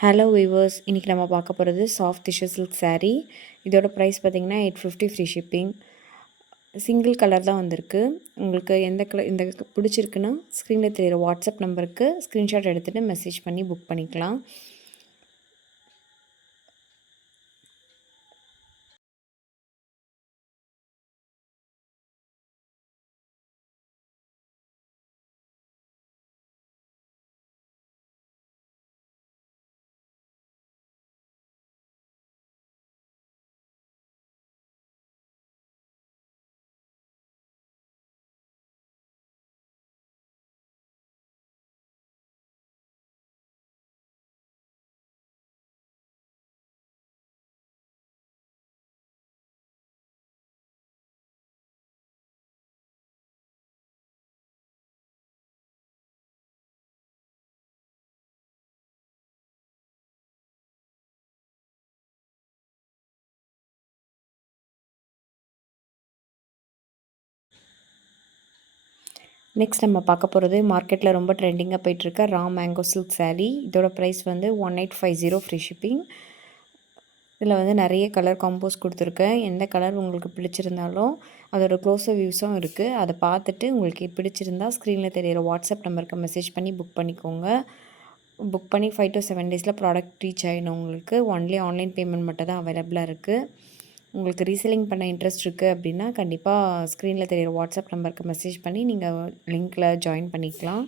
Hello viewers இன்றைக்கி நம்ம பார்க்க போகிறது சாஃப்ட் டிஷ்யூ சில்க் saree. இதோட ப்ரைஸ் பார்த்திங்கன்னா eight fifty free shipping single colour தான் வந்திருக்கு. உங்களுக்கு எந்த கலர் இந்த பிடிச்சிருக்குன்னா ஸ்க்ரீனில் தெரியிற வாட்ஸ்அப் நம்பருக்கு ஸ்க்ரீன்ஷாட் எடுத்துகிட்டு மெசேஜ் பண்ணி புக் பண்ணிக்கலாம். நெக்ஸ்ட் நம்ம பார்க்க போகிறது மார்க்கெட்டில் ரொம்ப ட்ரெண்டிங்காக போயிட்டுருக்க ரா மேங்கோ சில்க் saree. இதோட ப்ரைஸ் வந்து one eight five zero free shipping இதில் வந்து நிறைய கலர் காம்போஸ் கொடுத்துருக்கேன். எந்த கலர் உங்களுக்கு பிடிச்சிருந்தாலும் அதோட க்ளோஸர் வியூஸும் இருக்குது அதை பார்த்துட்டு உங்களுக்கு பிடிச்சிருந்தா ஸ்க்ரீனில் தெரியிற வாட்ஸ்அப் நம்பருக்கு மெசேஜ் பண்ணி புக் பண்ணிக்கோங்க. புக் பண்ணி ஃபைவ் டு செவன் டேஸில் ப்ராடக்ட் ரீச் ஆகிடும் உங்களுக்கு. ஒன்லி ஆன்லைன் பேமெண்ட் மட்டும் தான் அவைலபிளாக இருக்குது உங்களுக்கு ரீசெல்லிங் பண்ண இன்ட்ரெஸ்ட் இருக்குது அப்படின்னா கண்டிப்பாக ஸ்க்ரீனில் தெரியிற வாட்ஸ்அப் நம்பருக்கு மெசேஜ் பண்ணி நீங்கள் லிங்க்கில் ஜாயின் பண்ணிக்கலாம்.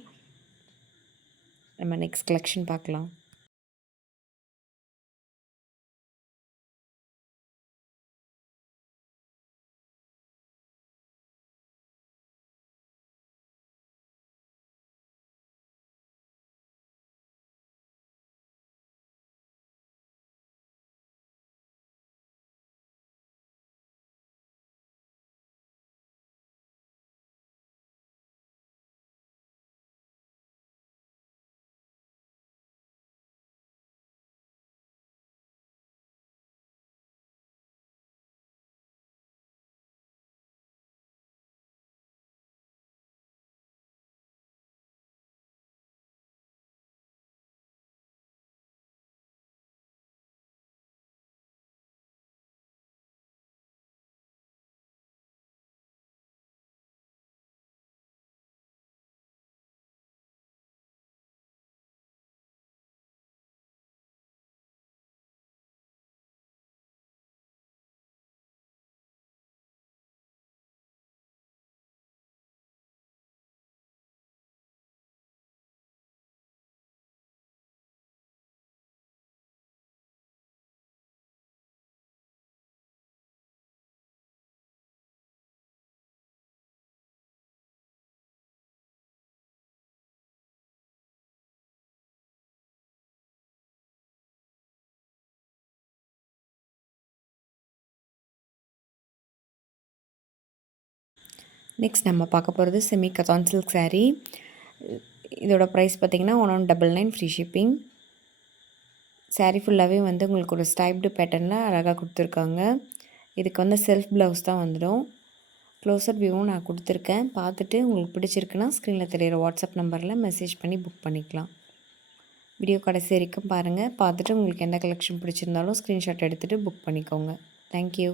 நம்ம நெக்ஸ்ட் கலெக்ஷன் பார்க்கலாம். நெக்ஸ்ட் நம்ம பார்க்க போகிறது செமி கத்தான் சில்க் சாரீ இதோட ப்ரைஸ் பார்த்திங்கன்னா one one double nine free shipping sari ஃபுல்லாகவே வந்து உங்களுக்கு ஒரு ஸ்டைப்டு பேட்டர்னில் அழகாக கொடுத்துருக்காங்க. இதுக்கு வந்து செல்ஃப் ப்ளவுஸ் தான் வந்துடும். க்ளோஸர் வியூவும் நான் கொடுத்துருக்கேன். பார்த்துட்டு உங்களுக்கு பிடிச்சிருக்குன்னா ஸ்க்ரீனில் தெரியிற வாட்ஸ்அப் நம்பரில் மெசேஜ் பண்ணி புக் பண்ணிக்கலாம். வீடியோ கடைசி வரைக்கும் பாருங்கள் பார்த்துட்டு உங்களுக்கு எந்த கலெக்ஷன் பிடிச்சிருந்தாலும் ஸ்க்ரீன்ஷாட் எடுத்துகிட்டு புக் பண்ணிக்கோங்க. தேங்க்யூ